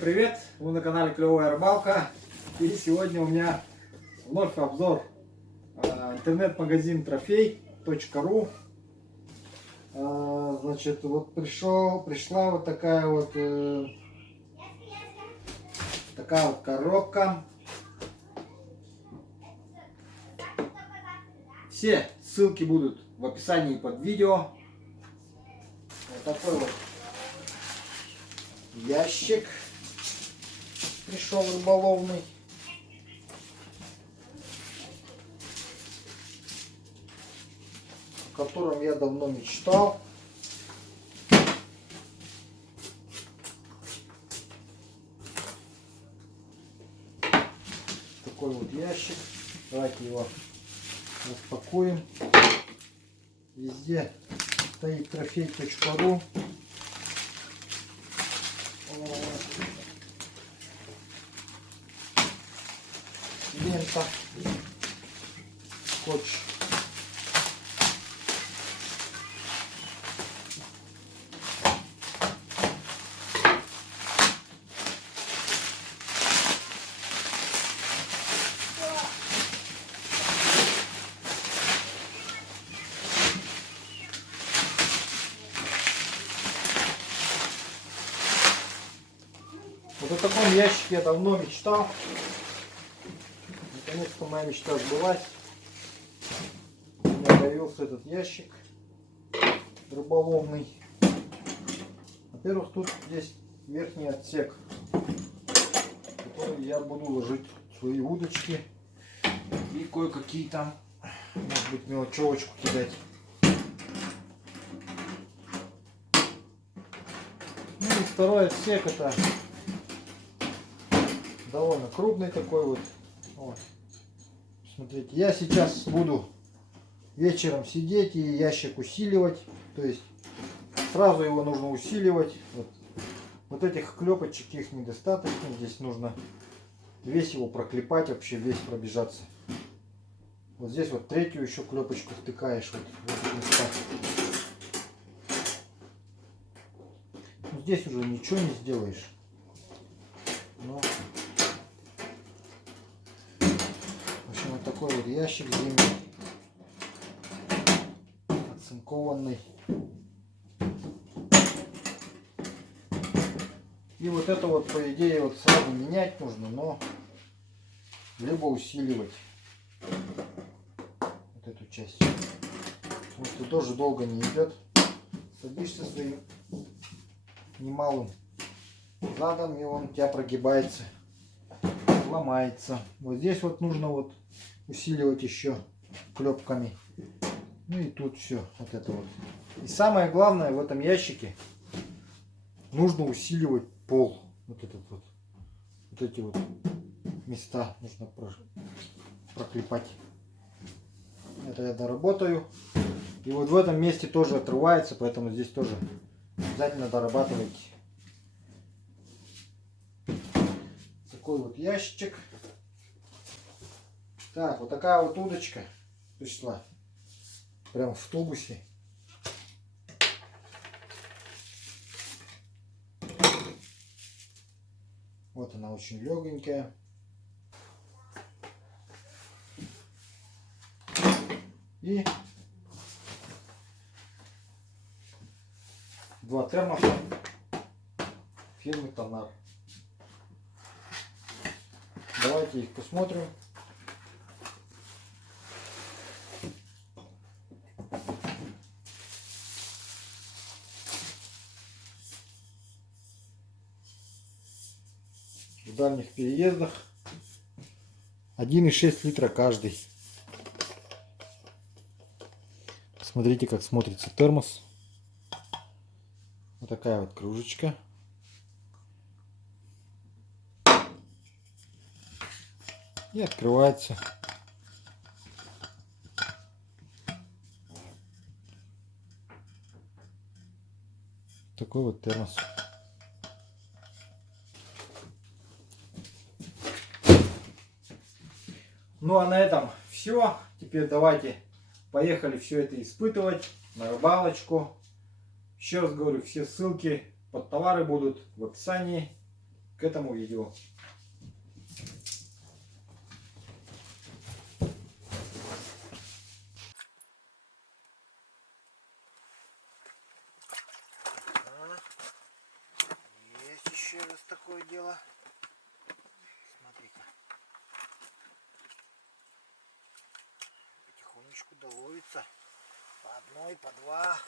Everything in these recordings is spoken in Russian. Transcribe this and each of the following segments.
привет! Вы на канале Клевая Рыбалка. И сегодня у меня вновь обзор интернет-магазин трофей.ру. Значит, вот пришла вот такая вот коробка. Все ссылки будут в описании под видео. Вот такой вот ящик пришел рыболовный. О котором я давно мечтал. Такой вот ящик. Давайте его распакуем. Везде стоит трофей.ру. Лента, скотч. Вот о таком ящике я давно мечтал. Наконец-то моя мечта сбылась. У меня появился этот ящик рыболовный. Во-первых, тут есть верхний отсек, в который я буду ложить свои удочки и кое-какие там, может быть, мелочевочку кидать. Ну и второй отсек — это довольно крупный такой вот. Вот. Смотрите, я сейчас буду вечером сидеть и ящик усиливать. То есть сразу его нужно усиливать. Вот этих клепочек их недостаточно. Здесь нужно весь его проклепать, вообще весь пробежаться. Вот здесь вот третью еще клепочку втыкаешь. Вот в эти места. Здесь уже ничего не сделаешь. Но... Вот такой вот ящик зимний, оцинкованный. И вот это вот, по идее, вот сразу менять нужно, но либо усиливать вот эту часть. Потому что тоже долго не идет. Садишься своим немалым задом, и он у тебя прогибается, ломается. Вот здесь вот нужно вот усиливать еще клепками. Ну и тут все вот это вот. И самое главное в этом ящике нужно усиливать пол. Вот этот вот. Вот эти вот места нужно проклепать. Это я доработаю. И вот в этом месте тоже отрывается, поэтому здесь тоже обязательно дорабатывайте. Такой вот ящичек. Так, вот такая вот удочка пришла. Прям в тубусе. Вот она, очень легенькая. И два термоса фирмы Тонар. Давайте их посмотрим. В дальних переездах 1,6 литра каждый. Смотрите, как смотрится термос. Вот такая вот кружечка. И открывается. Такой вот термос. Ну а на этом все. Теперь давайте поехали все это испытывать на рыбалочку. Еще раз говорю, все ссылки под товары будут в описании к этому видео. Есть еще раз такое дело. Смотри-ка. Потихонечку доловится. По одной, по два.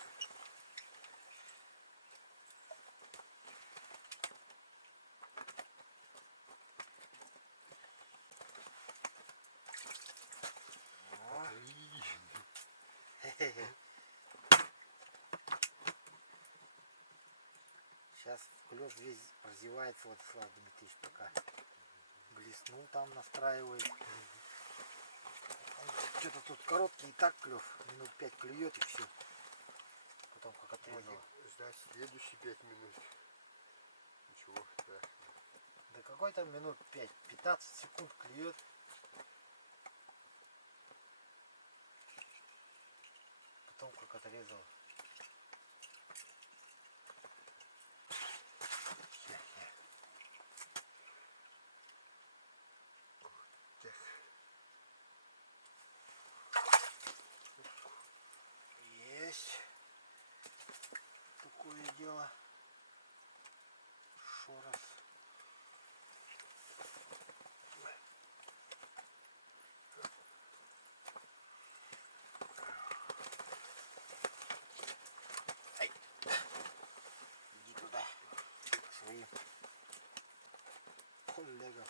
Сейчас клев весь развивается, Владислав Дмитриевич пока блеснул там, настраивает. Что-то тут короткий и так клев, минут 5 клюет и все. Потом как отрезало. Ждать следующие 5 минут. Ничего, да. Да какой там минут 5, 15 секунд клюет. Потом как отрезало. Есть такое дело. Шорос. Ай. Иди туда своим коллегам.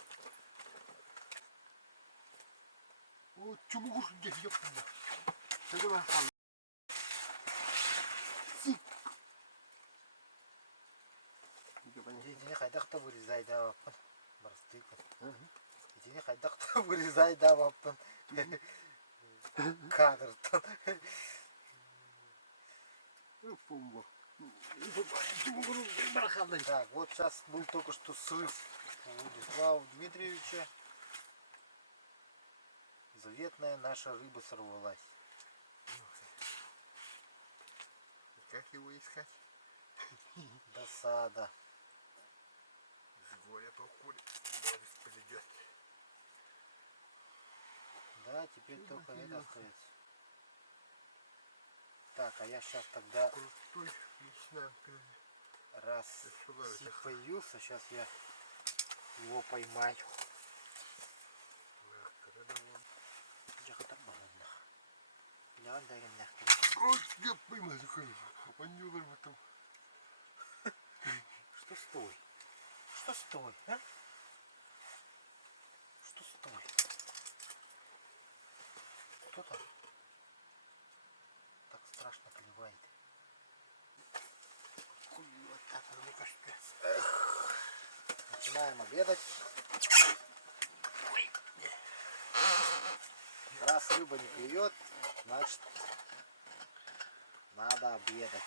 Вот чему уж где ёпта. Иди хайдақта вырезай да ваппын. Барстыйпын. Иди хайдақта вырезай да ваппын. Кадртан. Так, вот сейчас был только что срыв у Владислава Дмитриевича. Заветная наша рыба сорвалась. Как его искать? Досада. С горя походит, может придет. Да, теперь только это остается. Так, а я сейчас тогда, Крутой, лично. раз сик появился, сейчас я его поймаю. Вот я поймаю такой. Он не умер потом. Что стой? Что стой, а? Что стой? Кто там? Так страшно клевает. Вот так, ну кажется. Начинаем обедать. Раз рыба не клюет, значит надо обедать.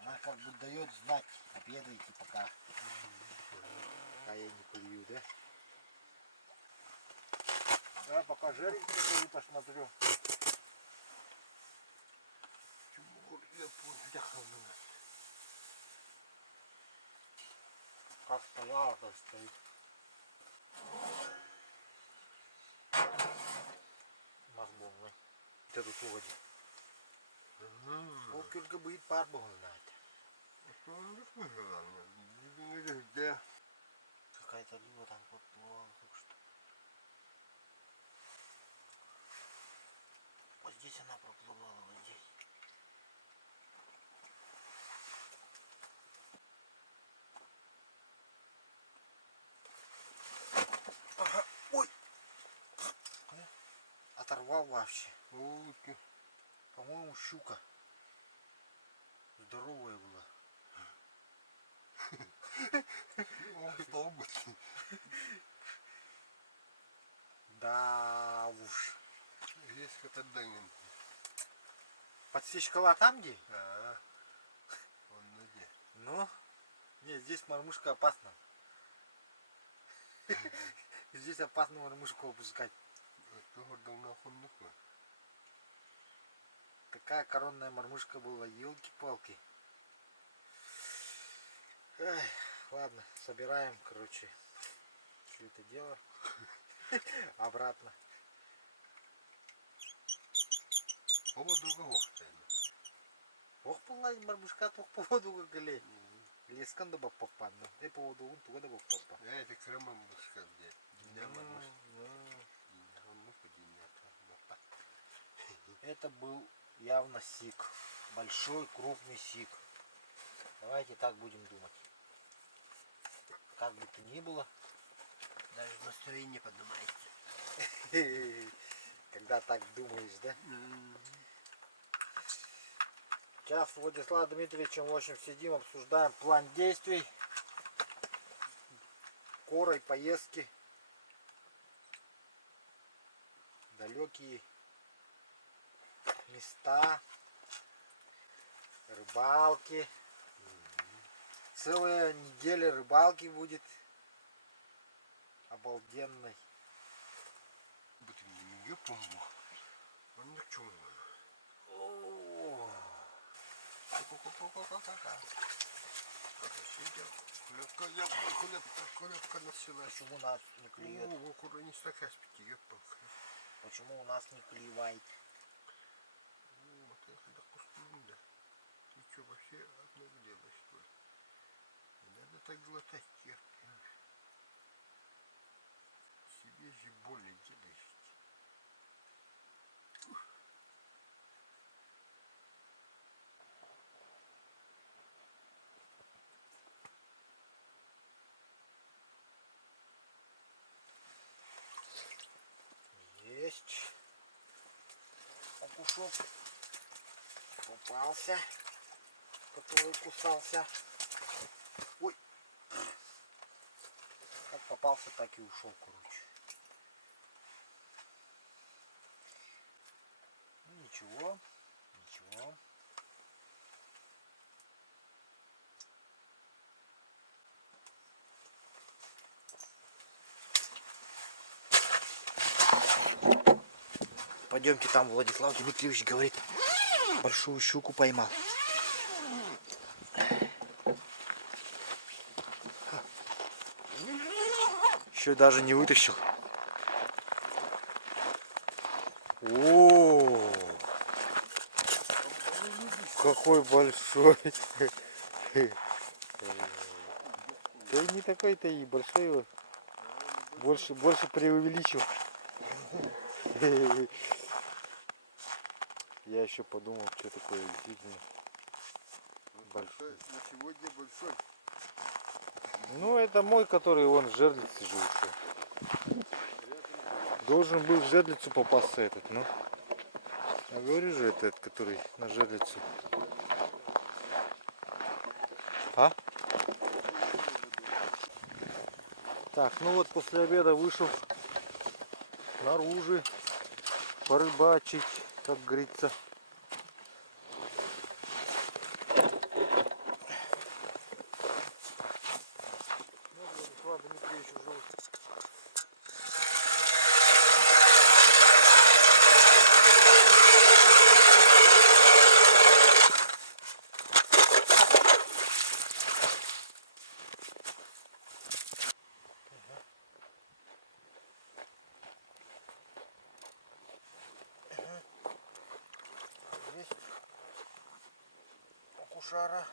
Она как бы дает знать, обедайте пока. Пока я не клюю, да? Да, пока жаренький посмотрю. Как стояла, так стоит. Мазболный. Ты тут угоди. Ол көлге бұйт бар болғанайды. Какая-то либо там подплывала только что. Вот здесь она проплывала, вот здесь. Ага, ой! Оторвал вообще. По-моему, щука. Здоровая была. Да уж. Здесь это данин. Подсечка там где? Да. Он где? Ну? Нет, здесь мормышка опасна. Здесь опасно мормышку опускать. Такая коронная мормышка была, елки-палки. Эх, ладно, собираем, короче, все это дело обратно. Поводу кого? Ох, полай, барбушка, тух поводу гагали. Лескан да бак попадно. Ты поводу он туга да бак попа. Это кремом мушка где. Это был явно сик. Большой, крупный сик. Давайте так будем думать. Как бы то ни было. Даже настроение поднимается. Когда так думаешь, да? Сейчас с Владиславом Дмитриевичем, в общем, сидим, обсуждаем план действий. Скорой поездки. Далекие места. Рыбалки. Целая неделя рыбалки будет. Обалденной. Будем не помню. Он ни к чему. Хулепка носила. Почему нас не клюет? Окура не стакая с 5 ёппа. Почему у нас не клевает? Вот это да пустында. Ты что, вообще одно делаешь, что ли? Не надо так глотать терпимо. Себе же больно делаешь. Есть. Окушок попался, который кусался. Ой. Как попался, так и ушел, короче. Ну ничего, ничего. Пойдемте, там Владислав Дмитриевич говорит, большую щуку поймал. Еще даже не вытащил. О, какой большой. Да и не такой-то и большой. Больше преувеличил. Я еще подумал, что такое действительно большой. На сегодня большой. Ну, это мой, который он в жерлице живет. Должен был в жерлицу попасться этот, ну. Я говорю же, это этот, который на жерлицу. А? Так, ну вот после обеда вышел наружу порыбачить, как говорится. Ну, Владислав Дмитриевич уже есть окушара.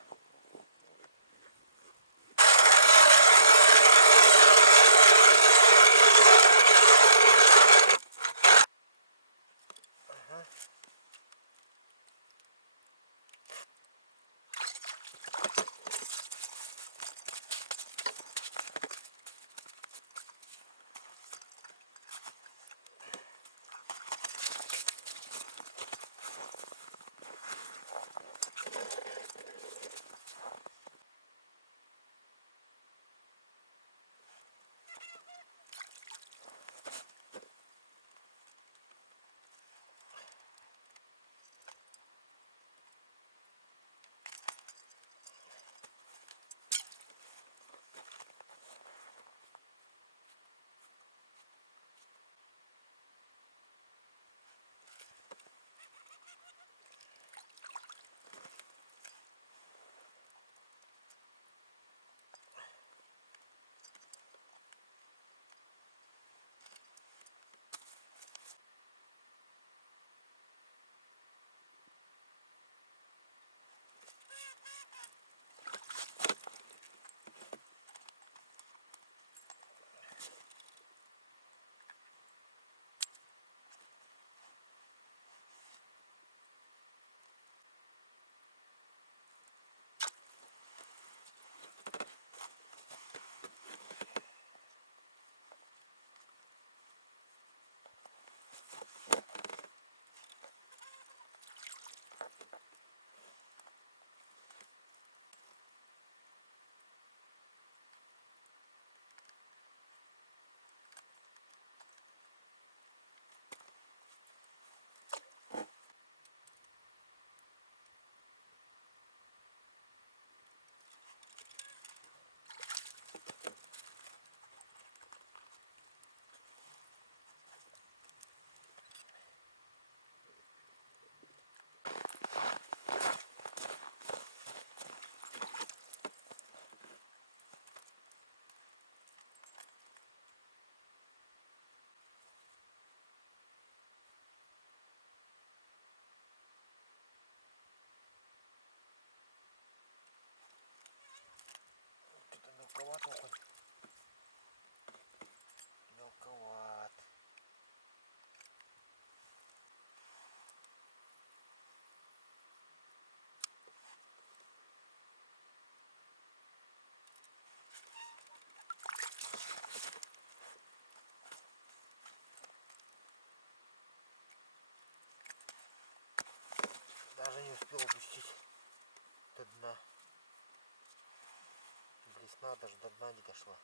Она даже до дна не дошла.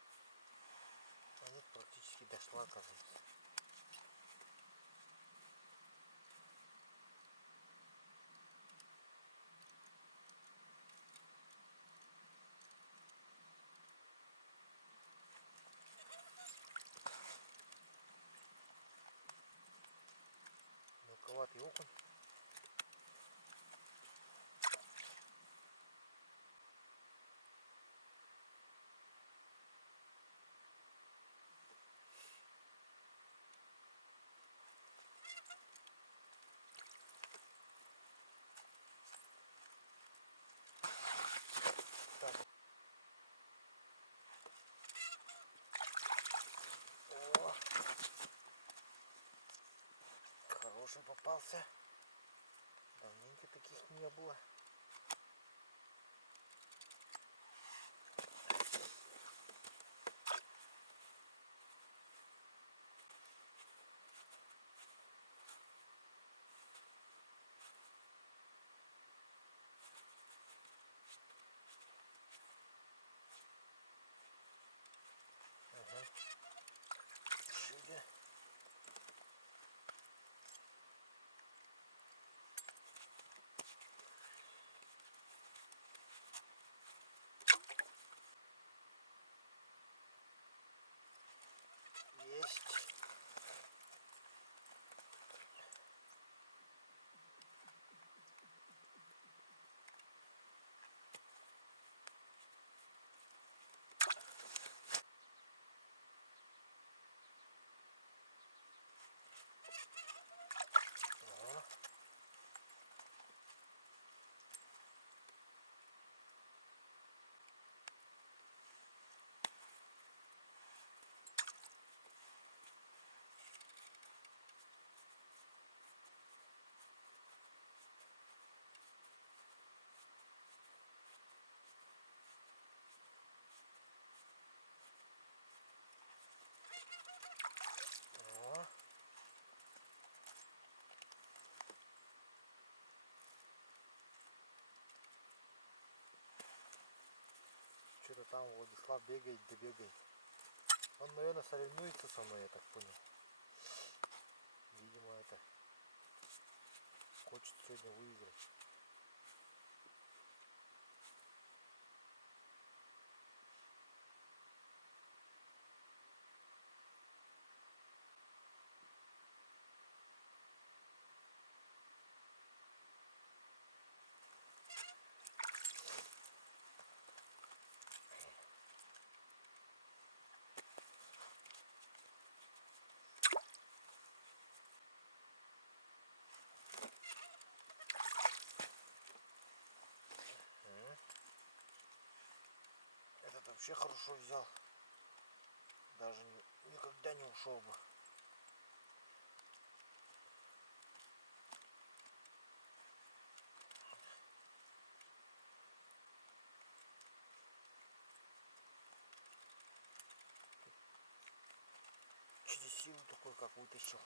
А нет, практически дошла, оказывается. Мелковатый окунь. Так. О! Хороший попался. Давненько таких не было. Ага. Шире. Есть. О. О. Что-то там Владислав бегает, да бегает. Он, наверное, соревнуется со мной, я так понял. Видимо, это хочет сегодня выиграть. Этот вообще хорошо взял. Даже никогда не ушел бы. Через силу такой, как вытащил.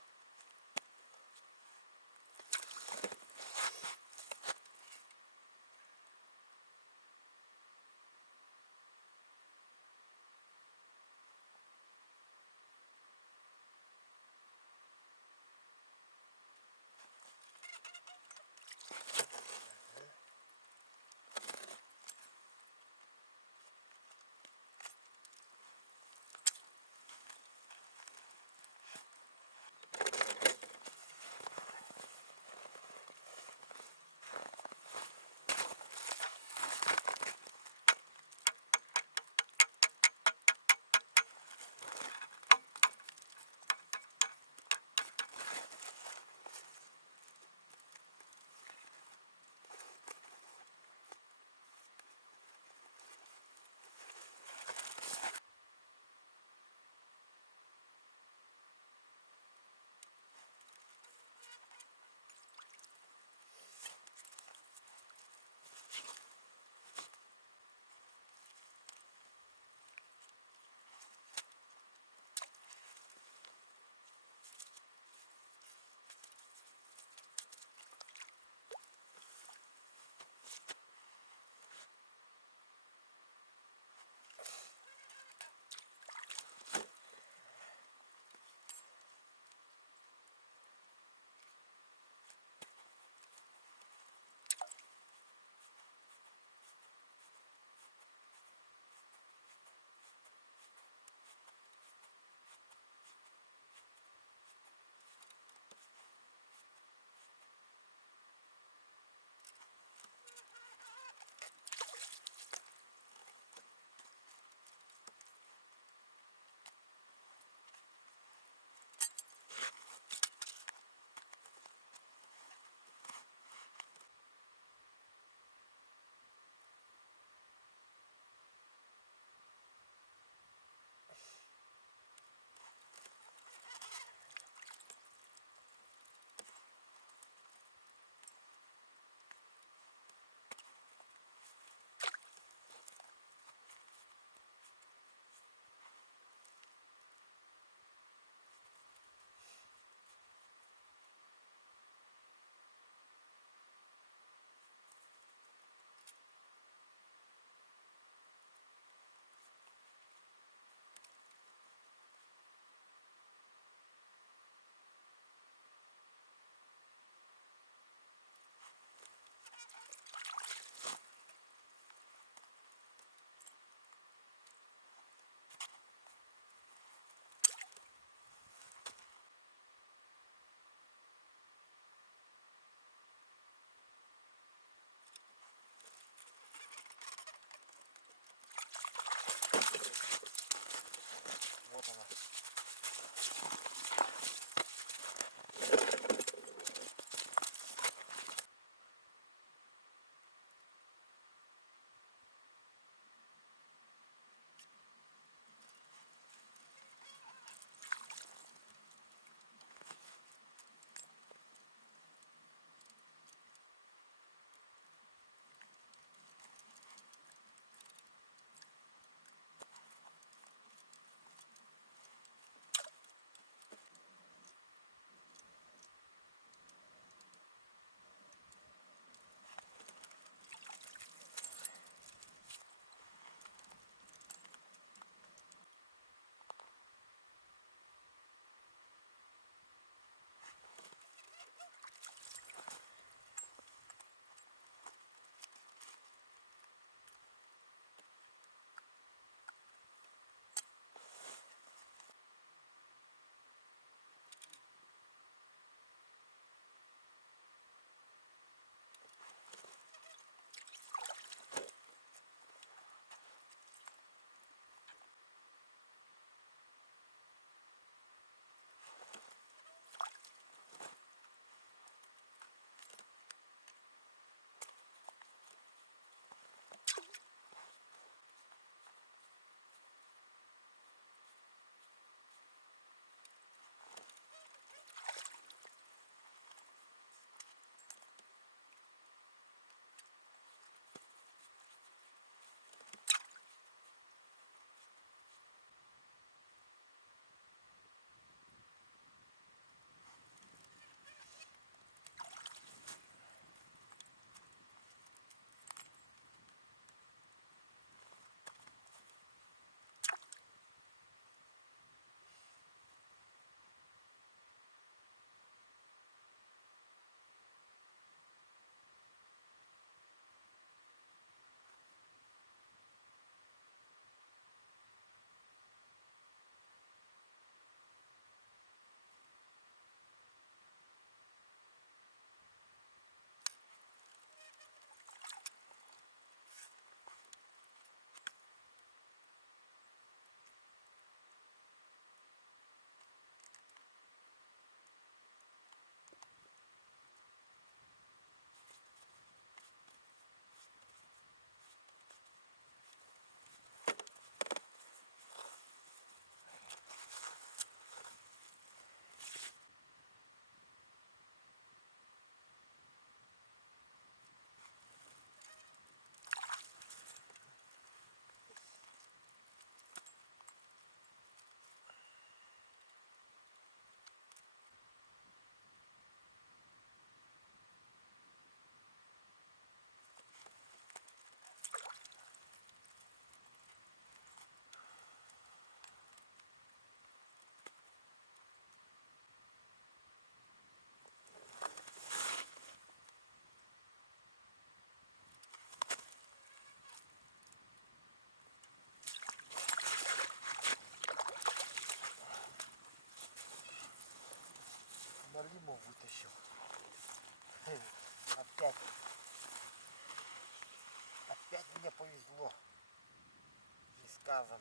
рассказом.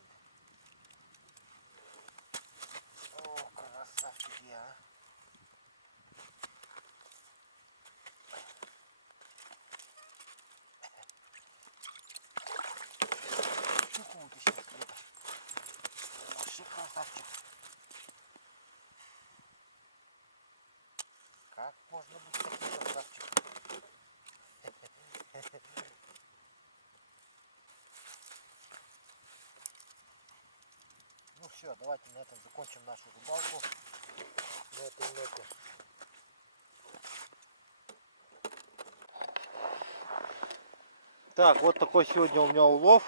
О, красавчик я. Щуку ты сейчас где-то. Вообще красавчик. Как можно быть таким красавчиком? Ну все, давайте на этом закончим нашу рыбалку. На этой ноте. Так, вот такой сегодня у меня улов.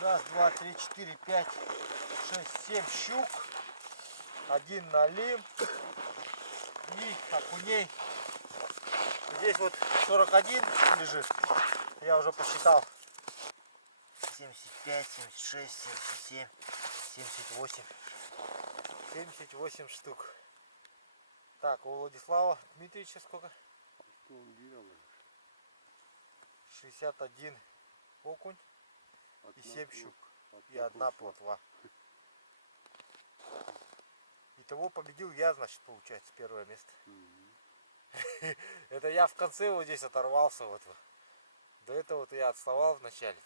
Раз, два, три, четыре, пять, 6, 7 щук. Один налим. И окуней. Здесь вот 41 лежит. Я уже посчитал. 75, 76, 77, 78. 78 штук. Так, у Владислава Дмитриевича сколько? 61 окунь и 7 щук. И одна плотва. Итого победил я, значит, получается, первое место. Это я в конце вот здесь оторвался. Вот. До этого вот я отставал в начале.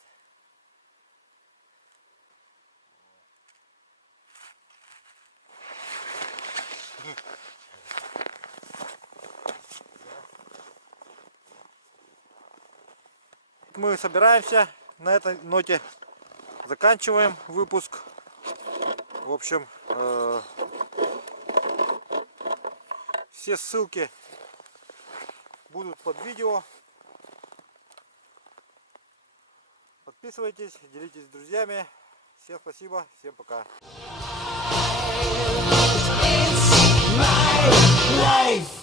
Мы собираемся на этой ноте, заканчиваем выпуск. В общем, все ссылки будут под видео. Подписывайтесь, делитесь с друзьями. Всем спасибо, всем пока. It's my life.